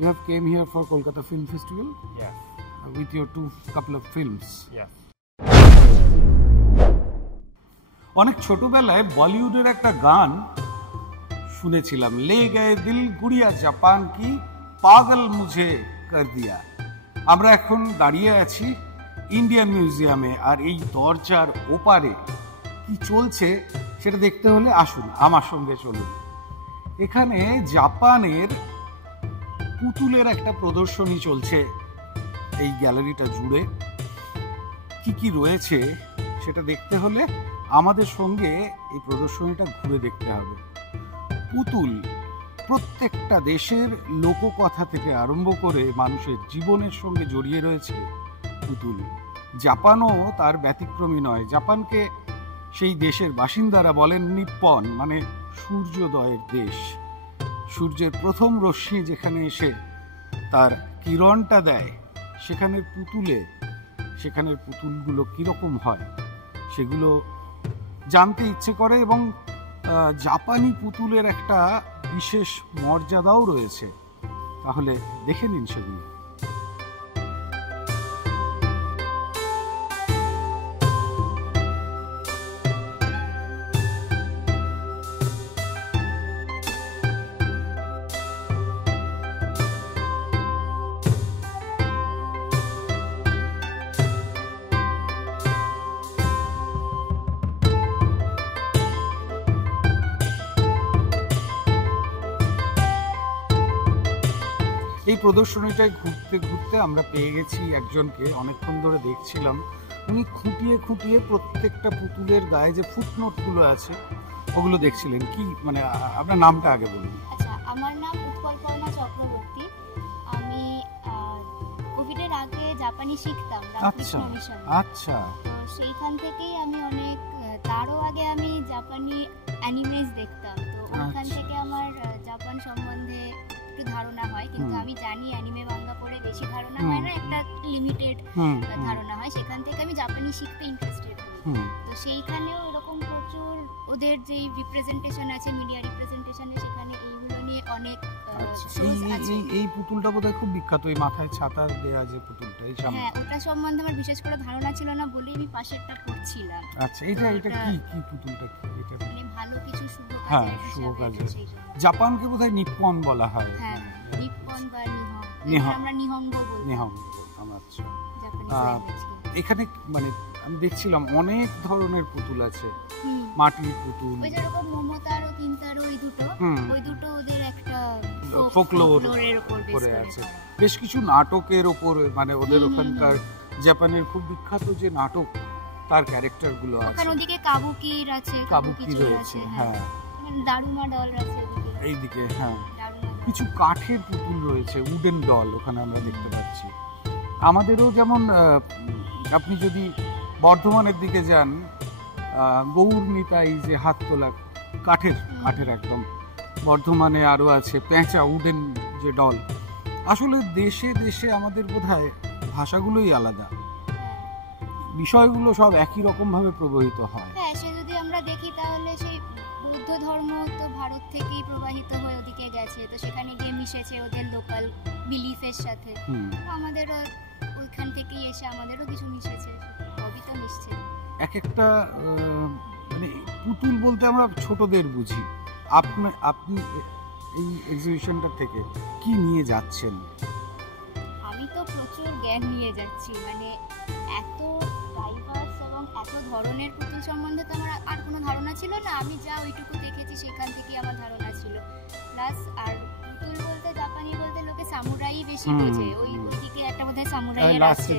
You have came here for Kolkata Film Festival? Yes. With your couple of films? Yes. অনেক ছোটবেলায় বলিউডের একটা গান শুনেছিলাম, লে গয়ে দিল গুড়িয়া জাপান কি পাগল মুঝে কর দিয়া। আমরা এখন দাঁড়িয়ে আছি ইন্ডিয়ান মিউজিয়ামে, আর এই দরজার ওপারে কি চলছে সেটা দেখতে হলে আসুন আমার সঙ্গে চলুন। এখানে জাপানের পুতুলের একটা প্রদর্শনী চলছে এই গ্যালারিটা জুড়ে। কি কি রয়েছে সেটা দেখতে হলে আমাদের সঙ্গে এই প্রদর্শনীটা ঘুরে দেখতে হবে। পুতুল প্রত্যেকটা দেশের লোককথা থেকে আরম্ভ করে মানুষের জীবনের সঙ্গে জড়িয়ে রয়েছে পুতুল। জাপানও তার ব্যতিক্রমী নয়। জাপানকে সেই দেশের বাসিন্দারা বলেন নিপ্পন, মানে সূর্যোদয়ের দেশ। সূর্যের প্রথম রশ্মি যেখানে এসে তার কিরণটা দেয়, সেখানের পুতুলগুলো কীরকম হয় সেগুলো জানতে ইচ্ছে করে, এবং জাপানি পুতুলের একটা বিশেষ মর্যাদাও রয়েছে। তাহলে দেখে নিন সেগুলো। এই প্রদর্শনীটায় ঘুরতে ঘুরতে আমরা পেয়ে গেছি একজনকে, অনেকক্ষণ ধরে দেখছিলাম। উনি খুঁটিয়ে খুঁটিয়ে প্রত্যেকটা পুতুলের গায়ে যে ফুটনোটগুলো আছে ওগুলো দেখছিলেন। কি মানে আপনার নামটা আগে বলুন। আচ্ছা, আমার নাম উৎপলপর্ণা চক্রবর্তী। আমি কোভিডের আগে জাপানি শিখতাম রামকৃষ্ণ মিশনে। আচ্ছা, তো সেইখান থেকেই আমি অনেক, তারও আগে আমি জাপানি অ্যানিমেজ দেখতাম। তো ওখান থেকে আমার জাপান সম্বন্ধে ধারণা হয়, কিন্তু আমি জানি অ্যানিমে মাঙ্গা পড়ে বেশি ধারণা হয় না, একটা লিমিটেড ধারণা হয়। সেখান থেকে আমি জাপানি শিখতে ইন্টারেস্টেড হই। তো সেইখানেও এরকম প্রচুর ওদের যে রিপ্রেজেন্টেশন আছে, মিডিয়া রিপ্রেজেন্টেশনে, সেখানে এইগুলো নিয়ে অনেক এই পুতুলটা বোধহয় খুব বিখ্যাত, এই মাথায় ছাতা দেয়া যে পুতুলটা, এই সামনে। হ্যাঁ, ওটা সম্বন্ধে আমার বিশেষ করে ধারণা ছিল না বলেই আমি পাশেরটা পড়ছিলাম। আচ্ছা, এটা কি পুতুলটা? এটা মানে ভালো কিছু শুভ কাজে। হ্যাঁ, শুভ কাজে। জাপানকে বোধহয় নিপ্পন বলা হয়। হ্যাঁ, নিপ্পন বা নিহং, আমরা নিহঙ্গো বলি। নিহঙ্গো। আচ্ছা, জাপানিজ ল্যাঙ্গুয়েজ। এখানে মানে আমি দেখছিলাম অনেক ধরনের পুতুল আছে, মাটির পুতুল, ওই যেরকম মোমোতারো কিনতারো, ওই দুটো ওদের একটা ফোকলোরের উপরে আছে। বেশ কিছু নাটকের উপর, মানে ওদের ওখানকার জাপানের খুব বিখ্যাত যে নাটক, তার ক্যারেক্টার গুলো আছে। ওখানে ওদিকে কাবুকি রয়েছে। হ্যাঁ, দারুমা ডল আছে এইদিকে। হ্যাঁ, কিছু কাঠের পুতুল রয়েছে, উডেন ডল ওখানে আমরা দেখতে পাচ্ছি। আমাদেরও যেমন আপনি যদি বর্ধমানের দিকে যান, গৌর নিতাই যে হাত তোলা কাঠের একদম, বর্ধমানে আরও আছে পেঁচা উডেন যে ডল। আসলে দেশে দেশে আমাদের বোধহয় ভাষাগুলোই আলাদা, বিষয়গুলো সব একই রকম ভাবে প্রবাহিত হয়। হ্যাঁ, সে যদি আমরা দেখি তাহলে সেই বৌদ্ধ ধর্ম তো ভারত থেকেই প্রবাহিত হয়ে ওদিকে গেছে, তো সেখানে গিয়ে মিশেছে ওদের লোকাল বিলিফের সাথে। আমাদেরও ওইখান থেকেই এসে আমাদেরও কিছু মিশেছে, সবই তো মিশছে। এক একটা মানে পুতুল বলতে আমরা ছোটদের বুঝি। আপনি এই এক্সিবিশনটা থেকে কি নিয়ে যাচ্ছেন? আমি তো প্রচুর জ্ঞান নিয়ে যাচ্ছি, মানে এত ডাইভার্স এবং এত ধরনের পুতুল সম্বন্ধে তো আমার আর কোনো ধারণা ছিল না। আমি যা ওইটুকু দেখেছি সেখান থেকেই আমার ধারণা ছিল। প্লাস আর পুতুল বলতে, জাপানি বলতে লোকে সামুরাই বেশি বোঝে। ওইদিকে একটা বোধহয় সামুরাইয়ের আছে,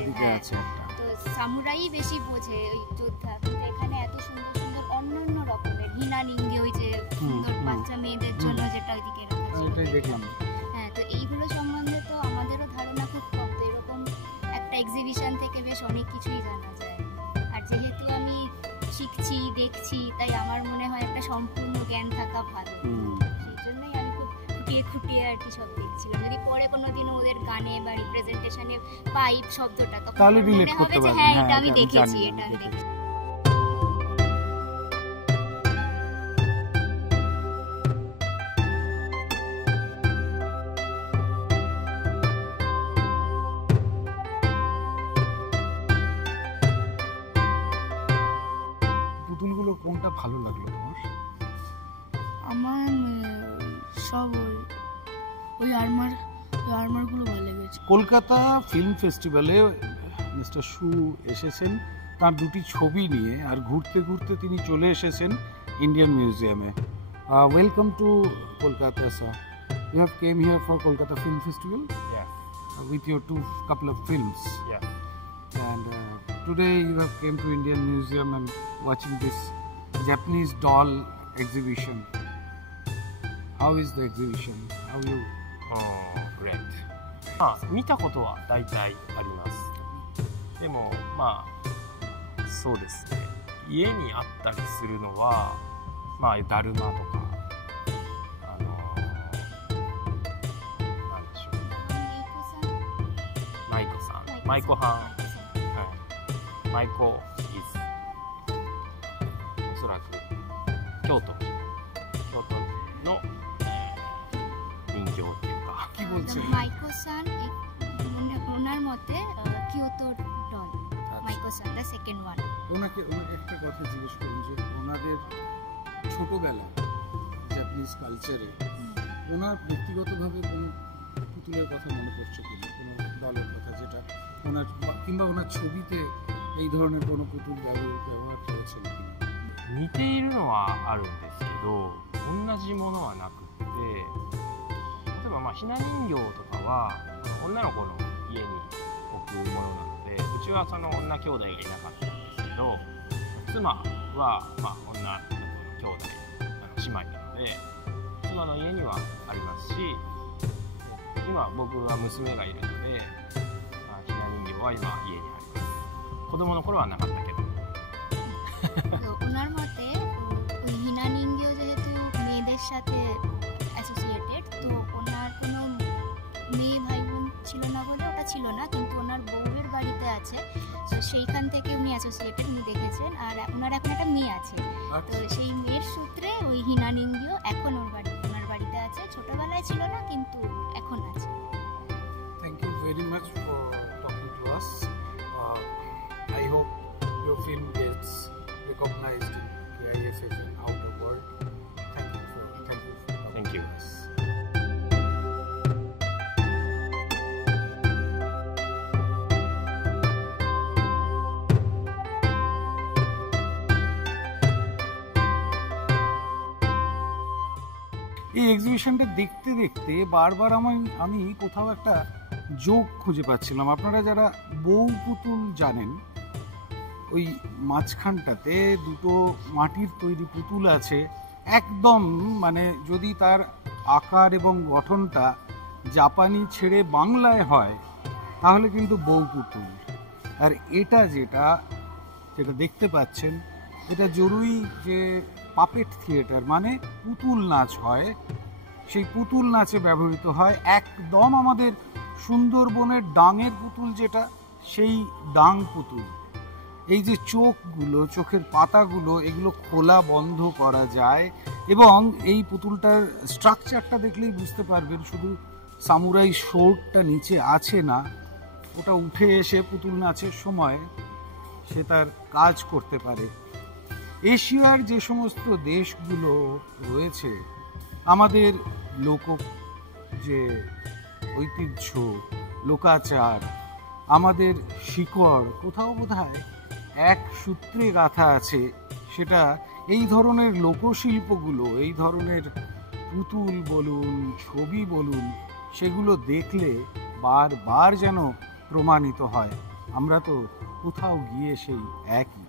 তো সামুরাই বেশি বোঝে, ওই যোদ্ধা। কিন্তু এখানে এত সুন্দর সুন্দর অন্যান্য রকমের হিনা নিঙ্গে, ওই যে সুন্দর বাচ্চা মেয়েদের জন্য যেটা ওইদিকে রাখা ছিল। হ্যাঁ, তো এইগুলো সম্বন্ধে তো আমাদেরও ধারণা খুব কম। তো এরকম একটা এক্সিবিশন থেকে বেশ অনেক কিছুই জানা যায়। আর যেহেতু আমি শিখছি, দেখছি, তাই আমার মনে হয় একটা সম্পূর্ণ জ্ঞান থাকা ভালো। সেই জন্যই আমি খুব খুঁটিয়ে আর কি সব দেখছিলাম। যদি পরে কোনোদিনও ওদের গানে বা রিপ্রেজেন্টেশনে পাই শব্দটা, তখন মনে হবে যে হ্যাঁ, এটা আমি দেখেছি, এটা আমি দেখেছি। পুতুলগুলো কোনটা ভালো লাগলো তোমার? আমার সব ওই আর্মারগুলো ভালো লেগেছে। কলকাতা ফিল্ম ফেস্টিভ্যালে মিস্টার শু এসেছেন তার দুটি ছবি নিয়ে, আর ঘুরতে ঘুরতে তিনি চলে এসেছেন ইন্ডিয়ান মিউজিয়ামে। Welcome to Kolkata sir. You have came here for Kolkata Film Festival Yes. With your couple of films. Yeah. And today you have came to Indian Museum and watching this Japanese doll exhibition. How is the exhibition? How you? Great. 見たことは大体あります。でもそうですね。家にあったりするのはだるまとかなんでしょう。舞妓さん、舞妓はん、はい、舞妓 is おそらく京都の人形っていうか。কি বলছেন? মাইকো-সান ওনার মতে কিয়োটোর doll. মাইকো-সান the second one. ওনাকে একটা কথা জিজ্ঞেস করুন যে ওনাদের ছোটবেলায় জাপানিজ কালচারে ওনার ব্যক্তিগতভাবে কোনো পুতুলের কথা মনে পড়ছে কিনা, কোনো দলের কথা যেটা ওনার কিংবা ওনার ছবিতে এই ধরনের কোনো পুতুল ব্যবহার করেছেন কিনা? 似ているのはあるんですけど同じものはなくって例えばひな人形とかは女の子の家に置くものなのでうちはその女兄弟がいなかったんですけど妻は女の子の兄弟姉妹なので妻の家にはありますし今僕は娘がいるのでひな人形は今家にあります。子供の頃はなかったけどওনার মতে ওই হিনা নিঙ্গিও যেহেতু মেয়েদের সাথে অ্যাসোসিয়েটেড, তো ওনার কোনো মেয়ে ভাই বোন ছিল না বলে ওটা ছিল না, কিন্তু ওনার বউয়ের বাড়িতে আছে, তো সেইখান থেকে উনি অ্যাসোসিয়েটেড, উনি দেখেছেন। আর ওনার এখন একটা মেয়ে আছে, তো সেই মেয়ের সূত্রে ওই হিনা নিঙ্গিও এখন ওনার বাড়িতে আছে। ছোটবেলায় ছিল না, কিন্তু এখন আছে। Thank you very much for talking to us. I hope your film gets recognized in KIFF and out the world. Thank you for Thank you. us. এই এক্সিবিশনটা দেখতে দেখতে বারবার আমি কোথাও একটা যোগ খুঁজে পাচ্ছিলাম। আপনারা যারা বউ পুতুল জানেন, ওই মাঝখানটাতে দুটো মাটির তৈরি পুতুল আছে, একদম মানে যদি তার আকার এবং গঠনটা জাপানি ছেড়ে বাংলায় হয় তাহলে কিন্তু বউ পুতুল। আর এটা যেটা দেখতে পাচ্ছেন, এটা জরুরি যে পাপেট থিয়েটার, মানে পুতুল নাচ হয়, সেই পুতুল নাচে ব্যবহৃত হয় একদম আমাদের সুন্দরবনের ডাঙের পুতুল, যেটা সেই ডাং পুতুল। এই যে চোখগুলো, চোখের পাতাগুলো, এগুলো খোলা বন্ধ করা যায়, এবং এই পুতুলটার স্ট্রাকচারটা দেখলেই বুঝতে পারবেন শুধু সামুরাই শোটটা নিচে আছে না, ওটা উঠে এসে পুতুল নাচের সময় সে তার কাজ করতে পারে। এশিয়ার যে সমস্ত দেশগুলো রয়েছে, আমাদের যে ঐতিহ্য, লোকাচার, আমাদের শিকড় কোথাও বোধহয় এক সূত্রে গাঁথা আছে, সেটা এই ধরনের লোকশিল্পগুলো, এই ধরনের পুতুল বলুন, ছবি বলুন, সেগুলো দেখলে বারবার যেন প্রমাণিত হয় আমরা তো কোথাও গিয়ে সেই একই।